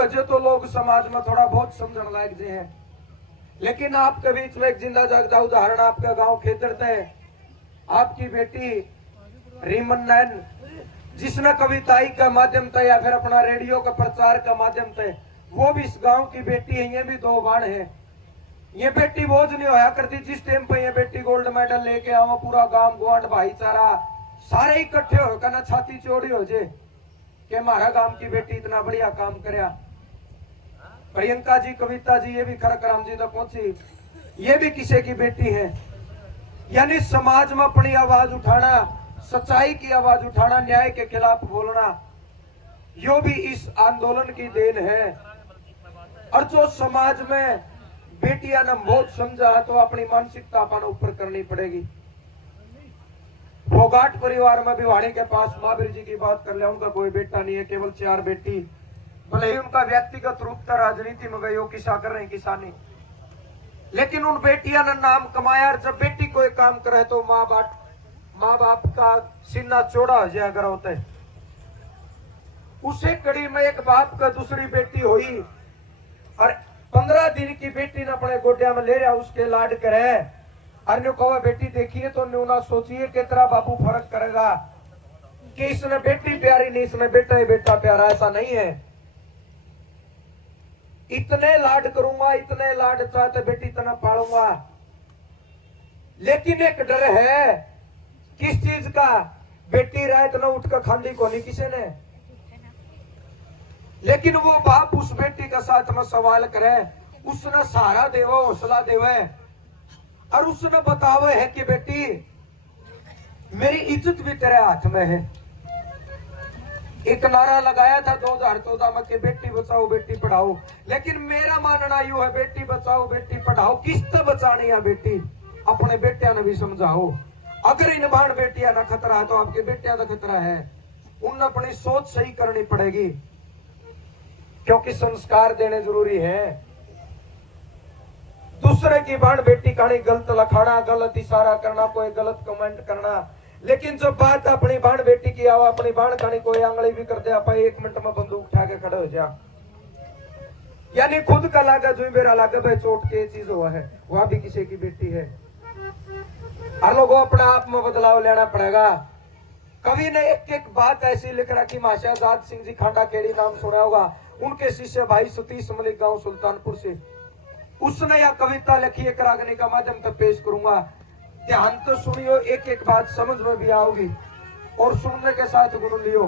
वजह तो लोग समाज में थोड़ा बहुत समझने लायक जे हैं। लेकिन आपके बीच में एक जिंदा जागता उदाहरण आपका गांव खेतरते है, आपकी बेटी रीमन नैन, जिसने कविताई का माध्यम से या फिर अपना रेडियो का प्रचार का माध्यम से, वो भी इस गांव की बेटी है। ये भी 2 बाण है। ये बेटी बोझ नहीं होया करती। जिस टाइम पे ये बेटी गोल्ड मेडल लेके आओ, पूरा गांव गुआंढ भाईचारा सारे इकट्ठे होकर ना छाती चौड़ी हो जे कि हमारा गांव की बेटी इतना बढ़िया काम करया। प्रियंका जी, कविता जी, ये भी खरकराम जी तक पहुंची, ये भी किसी की बेटी है। यानी समाज में अपनी आवाज उठाना, सच्चाई की आवाज उठाना, न्याय के खिलाफ बोलना, यो भी इस आंदोलन की देन है। और जो समाज में बेटियां ने बहुत समझा है तो अपनी मानसिकता अपन ऊपर करनी पड़ेगी। फोगाट परिवार में भिवाड़ी के पास महावीर जी की बात कर ले, उनका कोई बेटा नहीं है, केवल 4 बेटी। भले ही उनका व्यक्तिगत रूप से राजनीति में गए, किसा कर रहे हैं किसानी, लेकिन उन बेटियां ने नाम कमाया। जब बेटी कोई काम करे तो माँ बाप का सीना चौड़ा हो जाया कर होता है। उसे कड़ी में एक बाप का दूसरी बेटी हुई और 15 दिन की बेटी ने अपने गोड्या में ले रहा, उसके लाड करे और न्यू कहा बेटी देखिए तो न्यू ना सोचिए कितना बापू फर्क करेगा कि इसने बेटी प्यारी नहीं, इसने बेटा ही बेटा प्यारा। ऐसा नहीं है। इतने लाड करूंगा, इतने लाड चाहते बेटी इतना पालूंगा, लेकिन एक डर है। किस चीज का? बेटी रात न उठ कर खांदी को नहीं किसी ने। लेकिन वो बाप उस बेटी का साथ में सवाल करे, उसने सहारा देवे, हौसला देवे और उसने बतावे है कि बेटी मेरी इज्जत भी तेरे हाथ में है। एक नारा लगाया था 2014 में कि बेटी बचाओ बेटी पढ़ाओ, लेकिन मेरा मानना यू है बेटी बचाओ बेटी पढ़ाओ किससे बचानी है बेटी, अपने बेटिया ने भी समझाओ। अगर इन बाण बेटिया ना खतरा है तो आपके बेटिया का खतरा है। उन अपनी सोच सही करनी पड़ेगी, क्योंकि संस्कार देने जरूरी है। दूसरे की बाण बेटी कहानी गलत लखाना, गलत इशारा करना, कोई गलत कमेंट करना, लेकिन जो बात अपनी बाण बेटी की आवा, अपनी बाण कहानी कोई आंगली भी कर दे, आप 1 मिनट में बंदूक उठा के खड़े हो जा। यानी खुद का लागा जो मेरा लागा भाई चोट के चीज हुआ है, वह भी किसी की बेटी है। हर लोगों अपने आप में बदलाव लेना पड़ेगा। कवि ने एक बात ऐसी लिख रखी, महाशय आजाद सिंह जी खांडा केड़ी नाम सुना होगा, उनके शिष्य भाई सतीश मलिक गांव सुल्तानपुर से, उसने यह कविता लिखी एक रागनी का माध्यम तक पेश करूंगा। ध्यान तो सुनियो, एक बात समझ में भी आओगी और सुनने के साथ गुण लियो।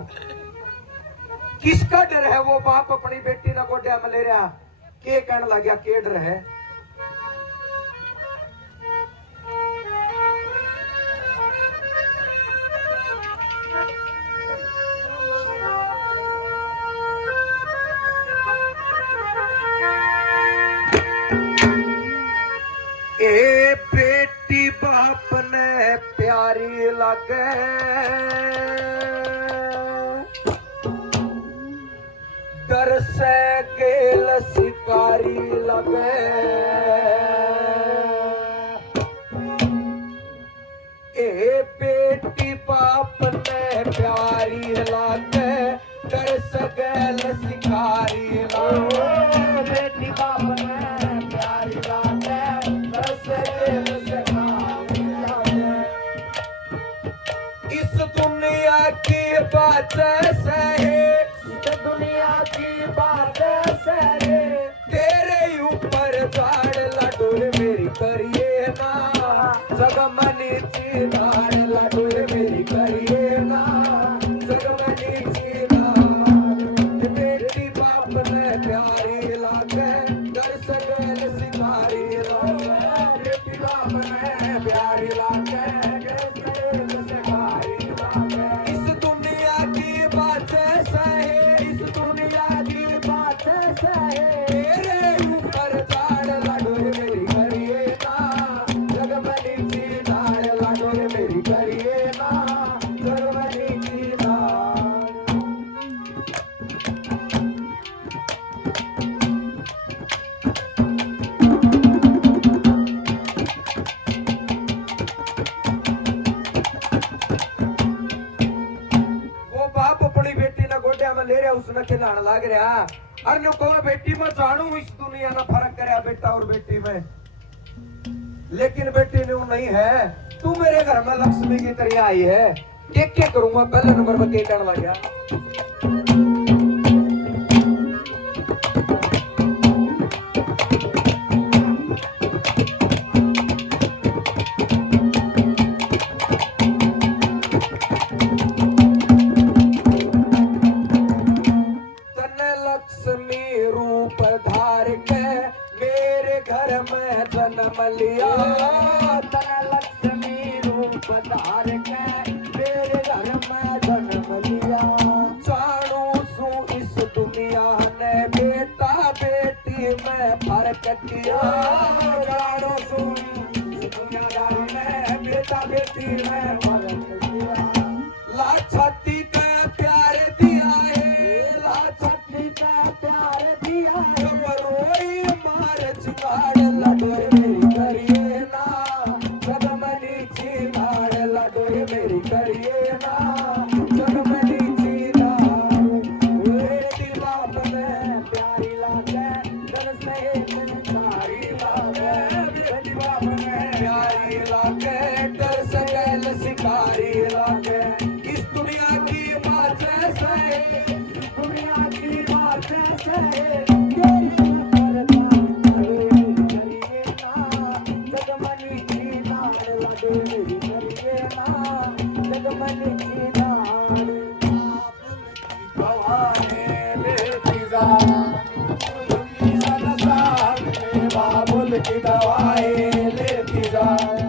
किसका डर है? वो बाप अपनी बेटी ना गोड्या में ले रहा, के कहने लग गया के डर है। ए बेटी बाप ने प्यारी लगे, डर से गेल शिकारी लगे। ए बेटी बाप ने प्यारी लगे, डर से गेल शिकारी लगे। बेटी बाप ने प्यारी लगे, इस दुनिया की बात सहे, इस दुनिया की बात सहे, तेरे ऊपर झाड़ लडूर मेरी करिए ना, जगमनी ची झाड़ लडूर मेरी करिए ना, जगमनी ची झाड़। बेटी बाप ने प्यारी लागे, डर से गेल शिकारी लागे। बेटी बाप ने प्यारी लागे, ले रहा उसने खिलाने लग रहा, अरे नो को बेटी मैं जानू इस दुनिया में फर्क करे बेटा और बेटी में, लेकिन बेटी ने वो नहीं है। तू मेरे घर में लक्ष्मी की तरह आई है। क्या करूंगा पहले नंबर पर क्या करने लग गया। जन्म लिया लक्ष्मी रूप धार के मेरे घर में जन्म लिया। जानू सू इस दुनिया ने बेटा बेटी में फर्क किया। जानू सू इस दुनिया ने बेटा बेटी में फर्क किया। लाछती का प्यार दिया है, लाछती का प्यार दिया है। रोई मार जुगाड़ लडोए मेरी करिए ना, जगमनी चिनाड़ लडोए मेरी करिए ना, जगमनी चिनाड़। बेटी बाप में प्यारी लागे जन से संसारी लागे। बेटी बाप में प्यारी लागे डर से गैल शिकारी लागे। इस दुनिया की बात है, इस दुनिया की बात है। बाबुल की दवाएं लेती जा,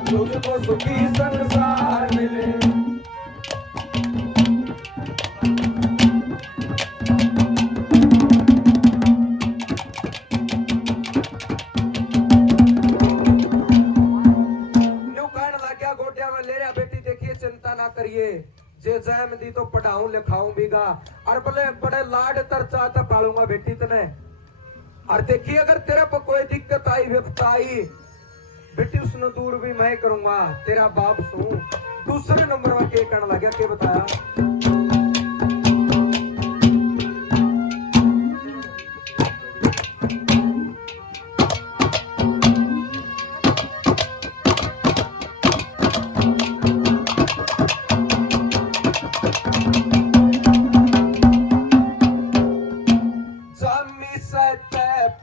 तुझको सुखी संसार मिले। गोटिया में ले रहा बेटी देखिए चिंता ना करिए, जे जैम दी तो पढ़ाऊं लिखाऊं बीगा और बोले बड़े लाड तरचा तो पालूंगा बेटी तने। और देखिए अगर तेरे पर कोई दिक्कत आई विपता आई बेटी उसने दूर भी मैं करूंगा, तेरा बाप सू। दूसरे नंबर में क्या करने लगा क्या बताया।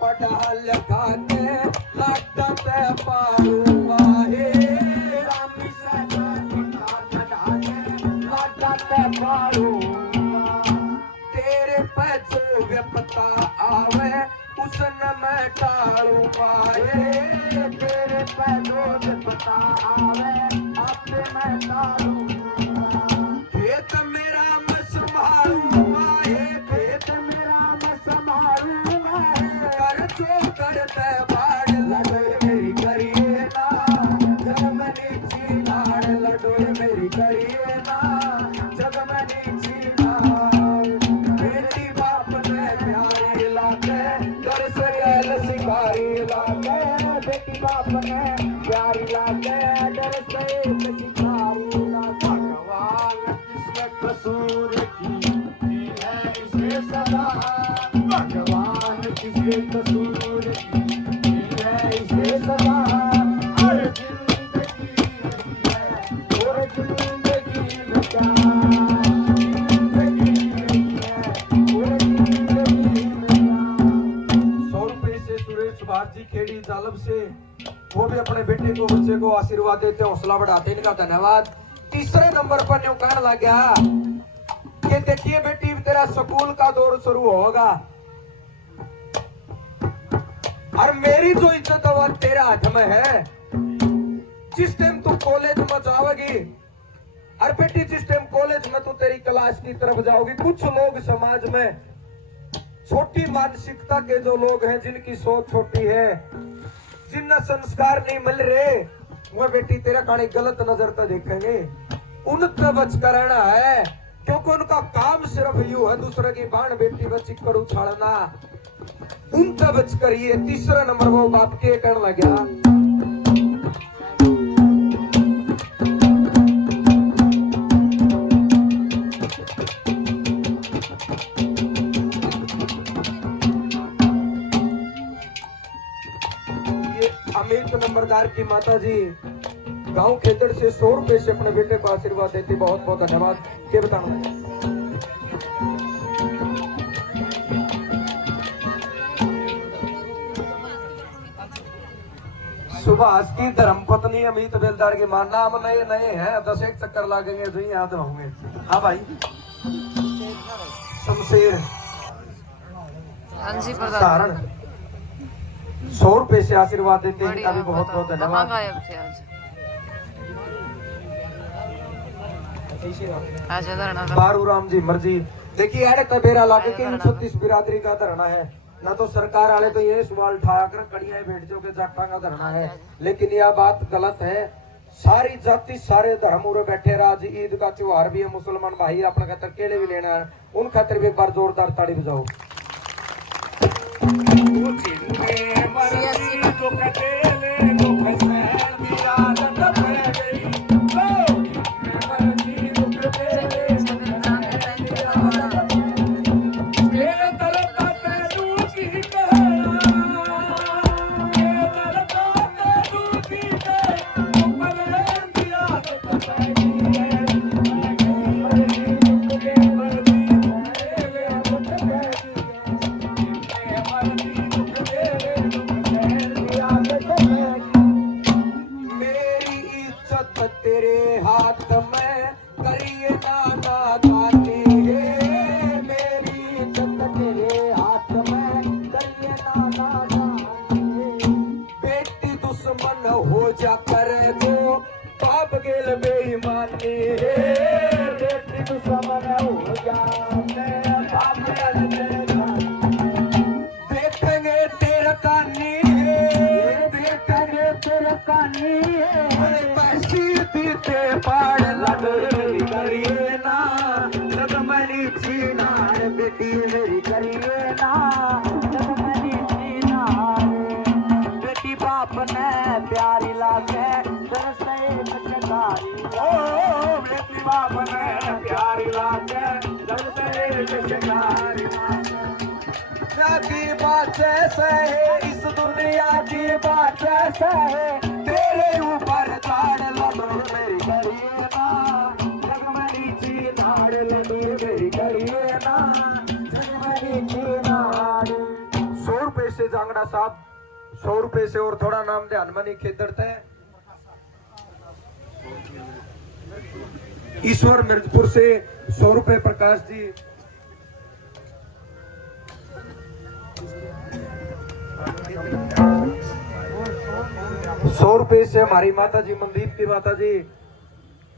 पढ़ा लिखा के लाटते पालूंगा हे, लाटते पालूंगा। तेरे पे जो विपता आवे उसने मैं टालूंगा हे, तेरे पे जो विपता आवे आपसे मैं टालूंगा। खेत मेरा मैं संभालूंगा हे, खेत मेरा मैं संभालूंगा हे। करते बाढ़ लडोए मेरी करिए ना, जगमनी चिनाड़ लडोए मेरी करिए ना, जगमनी चिनाड़। बेटी बाप ने प्यारी लागे घर से गैल शिकारी लागे। बेटी बाप ने प्यारी लागे घर से शिकारी लागे। भगवान किसने कसूर की है इसे सदा, भगवान किसने कसूर खेड़ी जालब से वो भी अपने बेटे को बच्चे को आशीर्वाद देते हौसला बढ़ाते इनका धन्यवाद। तीसरे नंबर पर न्यू कहने लग गया कि देखिए बेटी तेरा स्कूल का दौर शुरू होगा और मेरी जो इज्जत है वो तेरा हाथ में है। जिस टाइम तू कॉलेज में जाओगी और बेटी जिस टाइम कॉलेज में तू तेरी क्लास की तरफ जाओगी, कुछ लोग समाज में छोटी मानसिकता के जो लोग हैं जिनकी सोच छोटी है, जिन्हें संस्कार नहीं मिल रहे, वह बेटी तेरा कहानी गलत नजर तो देखेंगे। उनका बच कर रहना है क्योंकि उनका काम सिर्फ यू है दूसरे की बाण बेटी बच्ची कर उछाड़ना। उनका बच करिए। तीसरा नंबर वो बाप के करने लगा। अमित नंबरदार की माता जी गांव खेतर से 100 रुपए से अपने बेटे को आशीर्वाद देती, बहुत बहुत धन्यवाद। के बताना सुभाष की धर्मपत्नी अमित बेलदार के मान नाम नए नए हैं, 10 एक चक्कर लागेंगे तो ही याद होंगे। हाँ भाई शमशेर सारण 100 रुपए से आशीर्वाद देते हैं, इनका भी बहुत बहुत धन्यवाद। बारू राम जी मर्जी देखिए अरे तबेरा लाके के 36 बिरादरी का धरना है ना, तो सरकार वाले तो ये सवाल उठाया कर कड़िया भेड़ जो के जाटा का धरना है, लेकिन यह बात गलत है। सारी जाति सारे धर्म उरे बैठे, आज ईद का त्योहार भी है, मुसलमान भाई अपने खातर केले भी लेना है, उन खातर भी एक बार जोरदार ताड़ी बजाओ। की बात है इस दुनिया की बात है, तेरे ऊपर झाड़ लगे मेरी करिए ना, जगमनी ची नाड़ लगी मेरी करिए ना, जगमनी ची नाड़। 100 रुपए से जांगड़ा साहब 100 रुपए से, और थोड़ा नाम ध्यान मनी खेदरते हैं ईश्वर मिर्जपुर से 100 रुपए प्रकाश जी, 100 रुपए से हमारी माता जी मनदीप की माता जी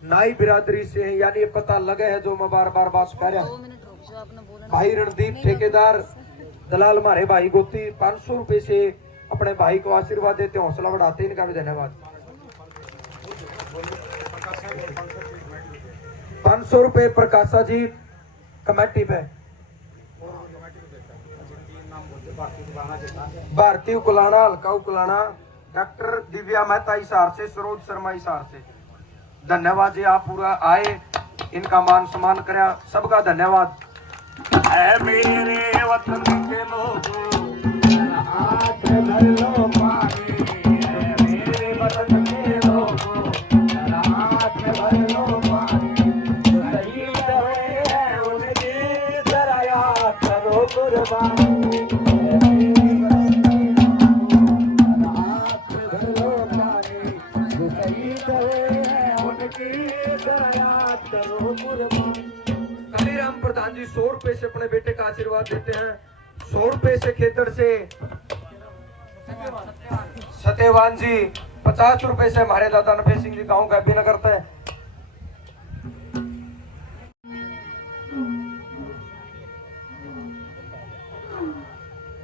नाई बिरादरी से है, यानी पता लगे है जो मैं बार बार बात कर रहा हूं। भाई रणदीप ठेकेदार दलाल हमारे भाई गोती 500 रुपए से अपने भाई को आशीर्वाद देते, हौसला बढ़ाते, इनका भी धन्यवाद। 500 रुपए प्रकाशा जी कमेटी पे, भारतीय कुलाना हल्का कुलाना, डॉक्टर दिव्या मेहता हिसार से, सरोज शर्मा हिसार से, धन्यवाद जी आप पूरा आए, इनका मान सम्मान करा, सबका धन्यवाद। मेरे वतन के लोगों हाथ धर लो पानी, मेरे वतन के लोगों हाथ धर लो पानी, शहीद हुए हैं उनकी जरा याद करो कुर्बानी, कालीराम प्रधान जी 100 रुपए से अपने बेटे का आशीर्वाद देते हैं। 100 रुपए से खेतर से सत्यवान जी, 50 रुपए से हमारे दादा नफे सिंह जी गांव गैबी नगर थे।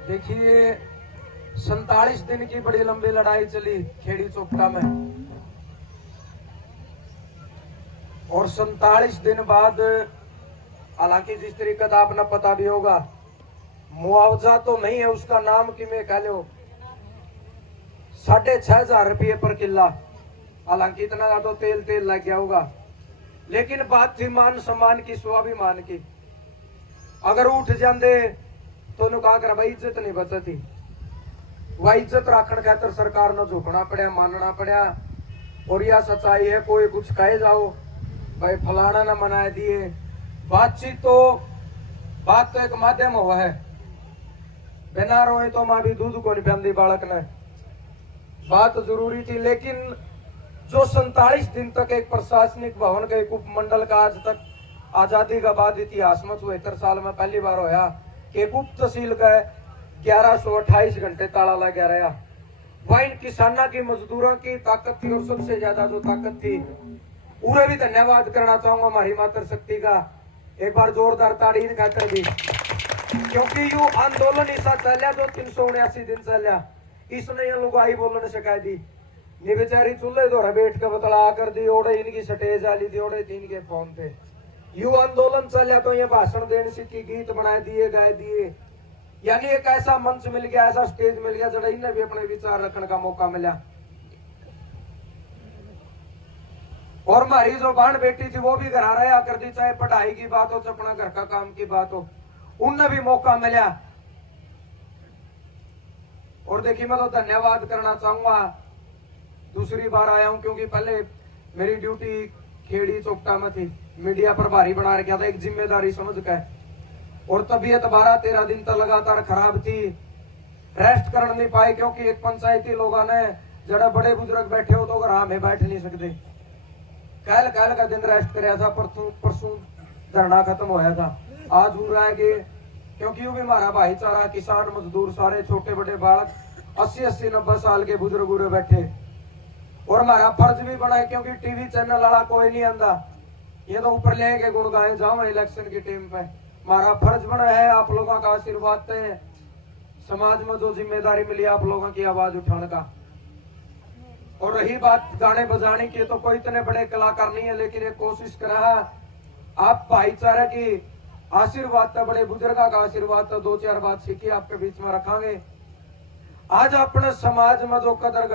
देखिए 47 दिन की बड़ी लंबी लड़ाई चली खेड़ी चोपड़ा में, और 47 दिन बाद, हालांकि जिस तरीके का आपने पता भी होगा, मुआवजा तो नहीं है, उसका नाम कि मैं कह लो 6,500 रुपये पर किला, हालांकि इतना तो तेल तेल लग गया होगा, लेकिन बात थी मान सम्मान की, स्वाभिमान की। अगर उठ जाते तो कहा कर भाई इज्जत नहीं बचती, वह इज्जत राखण खातर सरकार ने झुकना पड़ा, मानना पड़ा। और यह सच्चाई है, कोई कुछ कहे जाओ भाई फलाना ना मना दिए, बातचीत बात तो एक माध्यम हुआ है। बिना रोए तो मां भी दूध को नहीं पियांदी बालक ने, बात जरूरी थी। लेकिन जो 47 दिन तक एक प्रशासनिक भवन का एक उपमंडल का आज तक आजादी का बाद इतिहास में 74 साल में पहली बार होया कि एक उप तहसील का 1128 घंटे ताला लगा रहा। वह इन किसानों की मजदूरों की ताकत थी, और सबसे ज्यादा जो ताकत थी, पूरे भी धन्यवाद करना चाहूंगा हमारी मातृ शक्ति का, एक बार जोरदार ताड़ी खातर भी, क्योंकि यू आंदोलन ऐसा चलिया जो 379 दिन चलिया, इसने ये लोग आई बोलने शिकायत दी नी, बेचारी चूल्हे दोहरा बैठ के बतला कर दी, ओड़े इनकी सटेज आली थी, ओड़े तीन के फोन पे यू आंदोलन चलिया, तो ये भाषण देने सीखी, गीत बनाए दिए, गाए दिए, यानी एक ऐसा मंच मिल गया, ऐसा स्टेज मिल गया जड़ा इन्हें भी अपने विचार रखने का मौका मिला। और हमारी जो बहन बेटी थी वो भी घर रहा कर दी, चाहे पढ़ाई की बात हो, चाहे अपना घर का काम की बात हो, उन्हें भी मौका मिला। और देखिए मैं तो धन्यवाद करना चाहूंगा, दूसरी बार आया हूं क्योंकि पहले मेरी ड्यूटी खेड़ी चौकटा में थी, मीडिया प्रभारी बना रखा था एक जिम्मेदारी समझ के, और तबीयत 12-13 दिन तक लगातार खराब थी, रेस्ट कर नहीं पाए, क्योंकि एक पंचायती लोगों ने जरा बड़े बुजुर्ग बैठे हो तो घर में बैठ नहीं सकते, कल का दिन रेस्ट कराया था, परसों धरना खत्म होया था, आज हो रहा है कि क्योंकि वो भी हमारा भाईचारा, किसान मजदूर सारे छोटे बड़े बालक 80-90 साल के बुजुर्ग उरे बैठे, और हमारा फर्ज भी बना है क्योंकि टीवी चैनल वाला कोई नहीं आंदा, ये तो ऊपर लेके गुण गाए जाओ इलेक्शन की टीम पे, हमारा फर्ज बना है आप लोगों का आशीर्वाद है, समाज में जो जिम्मेदारी मिली आप लोगों की आवाज उठाने का। और रही बात गाने बजाने की, तो कोई इतने बड़े कलाकार नहीं है, लेकिन एक कोशिश करा है, आप भाईचारे की आशीर्वाद था, बड़े बुजुर्गा का आशीर्वाद था, 2-4 बात सीखी आपके बीच में रखांगे। आज अपने समाज में जो कदर